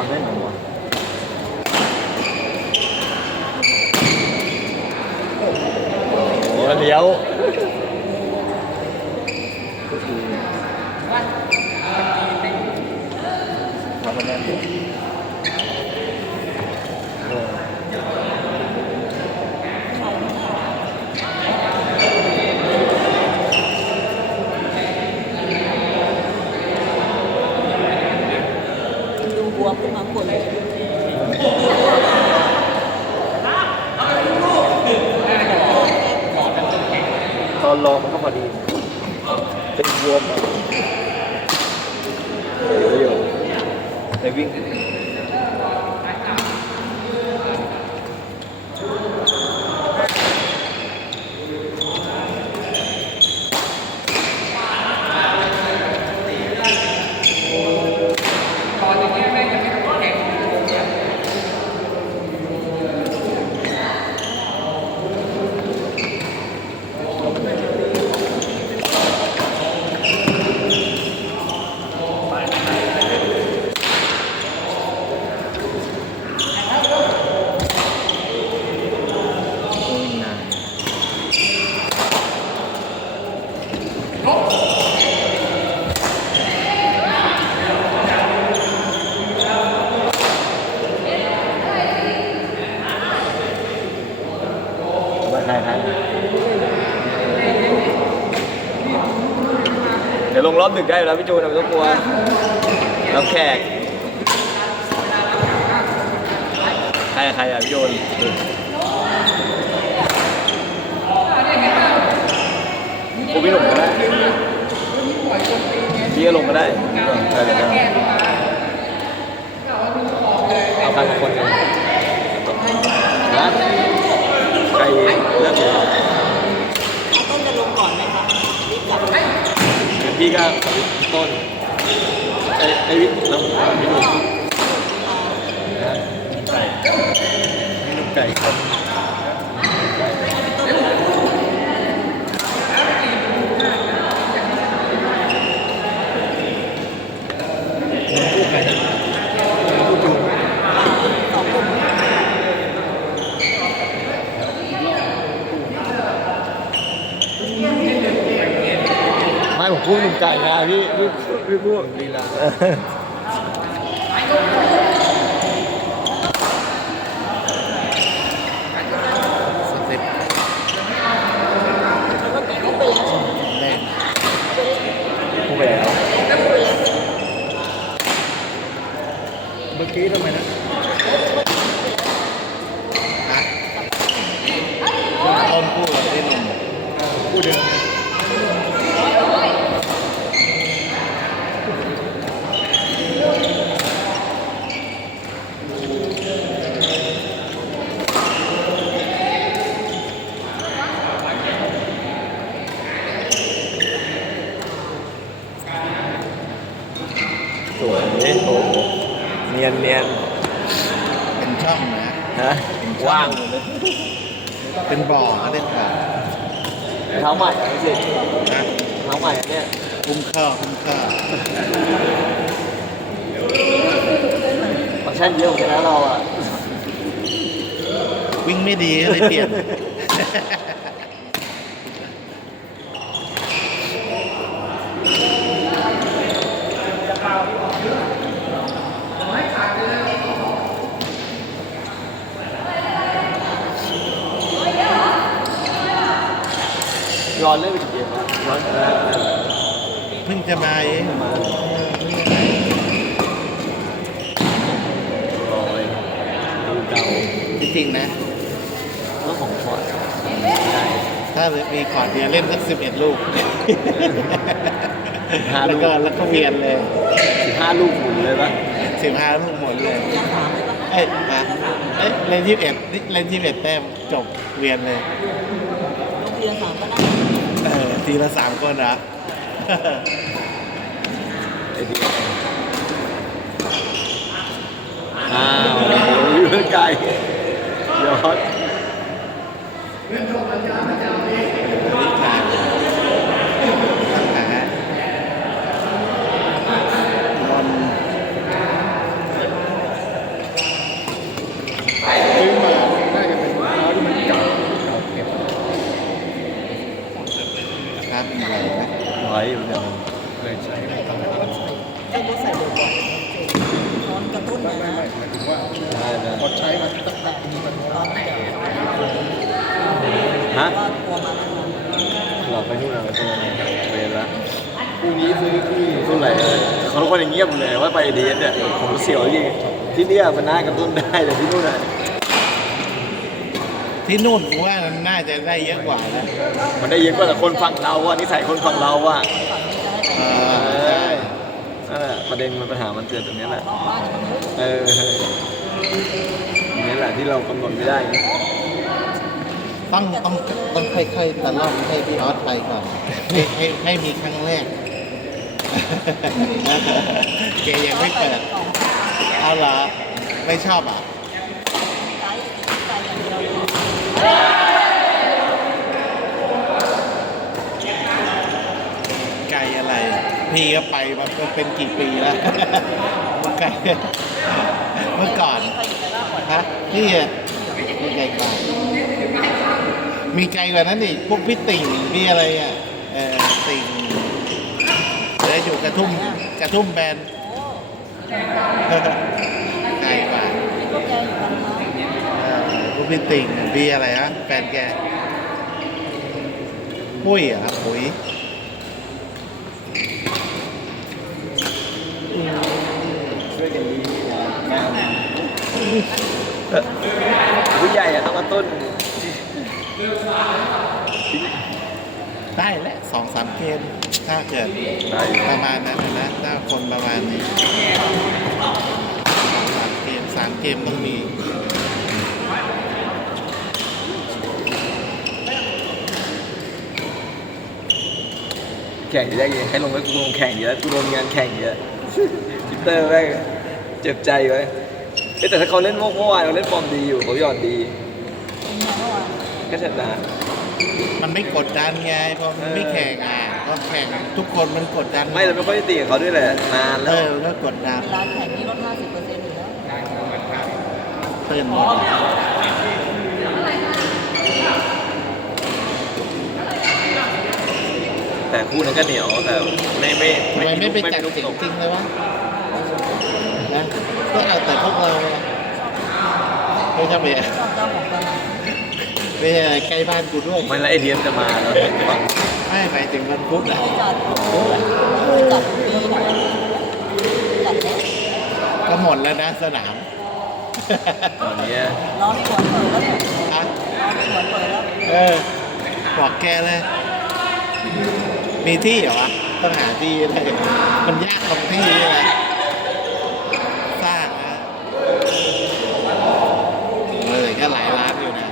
ทำได้เหมือโอ้โหเดี๋ยว อนรอมันก็พอดี เป็นรวมอะเอออยู่ในวิ่ง เดี๋ยวลงรอบดึกได้แล้วพี่จูนไม่ต้องกลัวรับแขกใครใครอะพี่จูนกูพี่หนุ่มก็ได้พี่ก็ลงก็ได้ใช่เลยครเอาใครมาคนหนึ่งนะใครเลือกเลย ต้นจะลงก่อนไหมคะรีบกลับ งั้น พี่ก็กับพี่ต้นไอ้ไอ้วิทย์แล้วผมกับพี่หนุ่มนะไก่พี่หนุ่มไก่ครับคู่ใครนะคู่จูน สองคน ไม่ผม พูดหนุ่มไก่นะพี่พี่พี่พูดลีลาสเต็ป แล้วก็ตีลูกไปแล้ว แรกพูดไปแล้วเมื่อกี้ทำไมนะต้นพูดได้นมพูดเดิม สวยโอ้โหเนียนเนียนเป็นช่องนะฮะว่างหมดเลยเป็นบ่อเล่นบ่อเท้าใหม่ไม่ใช่นะเท้าใหม่เนี่ยคุ้มข้าวคุ้มข้าวฟังก์ชันเยอะเหมือนกันนะเราอะวิ่งไม่ดีก็เลยเปลี่ยน ย้อนเล่นไปกี่เกมแล้วย้อนแล้วเพิ่งจะมาเองมาลอยดูเก่าจริงๆนะเรื่องของฟอร์ดใช่ถ้ามีขอดเดียวเล่นสักสิบเอ็ดลูกห้าลูแล้วกก็แล้วก็เวียนเลยสิบห้าลูกหมุนเลยปะสิบห้าลูกหมดเลยยาสามเลยปะเอ้ยมาเอ้ยเล่นยี่สิบเอ็ดเล่นยี่สิบเอ็ดแต้มจบเวียนเลยโรงเรียนสามก็ได้เออ ทีละสามคนเหรอไอ้เดียวอ้าวโอ้โหอยู่ไกลย้อนนี่ขาขาบอลซื้อมาน่าจะเป็นรองเท้าที่มันเก่าเก่าเก็บครับอะไรนะ ไว้อยู่เนี่ย เคยใช้ ไอ้รถใส่เบอร์ก่อนร้อนกระตุ้นไม่นะไม่ไม่หมายถึงว่าได้นะพอใช้มันตั้งแต่นี้มันร้อนแต่ฮะว่ากลัวมาไม่ทันเราไปนู่นเราไปตรงนั้นเวรละพรุ่งนี้ซื้อที่เท่าไหร่เลยเขาทุกคนอย่างเงียบเลยว่าไปดีเนี่ยผมเสียวจริงที่เนี่ยมันน่ากระตุ้นได้แต่ที่นู่นอะที่นู่นผมว่ามันน่าจะได้เยอะกว่านะมันได้เยอะกว่าแต่คนฝั่งเราว่านิสัยคนฝั่งเราว่าฝั่งนี้จะให้ไปเอเออใช่อ นั่นแหละประเด็นมันปัญหามันเกิดตรงนี้แหละเออนี่แหละที่เรากำหนดไม่ได้ต้องต้องต้องค่อยๆตะล่อมให้พี่ออสไปก่อนให้ให้ให้มีครั้งแรกเกยังไม่เปิดเอาละไม่ชอบอะ ไกด์ไกด์อย่างเดียว ไกลอะไร พี่ก็ไปมาเป็นกี่ปีแล้วเมื่อก่อนนี่อก่อนฮะพี่อะมีไกลกว่ามีไกลกว่านั้นอีกพวกพี่ติ่งพี่อะไรอะเออติ่งแล้วอยู่กระทุ่มกระทุ่มแบนไกลกว่าพวกพี่ติ่งพี่อะไรฮะแฟนแกปุ้ยเหรอะปุ๋ย ช่วยกันดีงาม ผู้ใหญ่อะต้องมาต้น ได้และสองสามเกมถ้าเกิดประมาณนั้นนะถ้าคนประมาณนี้สามเกมสามเกมต้องมีแข่งได้ยังให้ลงไว้กูลงแข่งเยอะกูโดนงานแข่งเยอะพิเตอร์แม่ง เจ็บใจไว้เอ้ยแต่ถ้าเขาเล่นเมื่อวานเขาเล่นฟอร์มดีอยู่เขาหยอดดีเป็นไงเมื่อวานก็ชนะ มันไม่กดดันไงเพราะมันไม่แข่งอะก็แข่งทุกคนมันกดดันไม่เราไม่ค่อยได้ตีกับเขาด้วยแหละนานเอแล้วอก็กดดันเวลาแข่งนี่ลด50%อยู่แล้วตื่นหมดอะแต่คู่นั้นก็เหนียวแต่ไม่ไม่ทำไมไม่ไปจัดลุกจริงตกจริงๆเลยวะ นะก็เอาแต่พวกเราอะไม่ใช่ไปชอบเจ้าของตลาดไม่ใช่อะไรใกล้บ้านกูด้วยไม่แล้วไอเดียมจะมาแล้วฟังไม่ไปถึงวันพุธอะไม่จัดไม่จัดปีนะจัดเล็กก็หมดแล้วนะสนามตอนนี้ร้อนสวนเปิดแล้วเนี่ยอะร้อนสวนเปิดแล้วเออบอกแกเลย มีที่เหรอวะต้องหาที่อะไรมันยากตรงที่นี่แหละสร้างนะเออก็หลายล้านอยู่นะ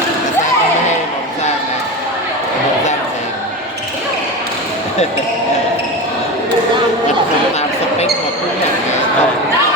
สร้างแต่สร้างก็ไม่ให้ผมสร้างนะผมสร้างเองมันทำ ตามสเปคหมดทุกอย่างเลย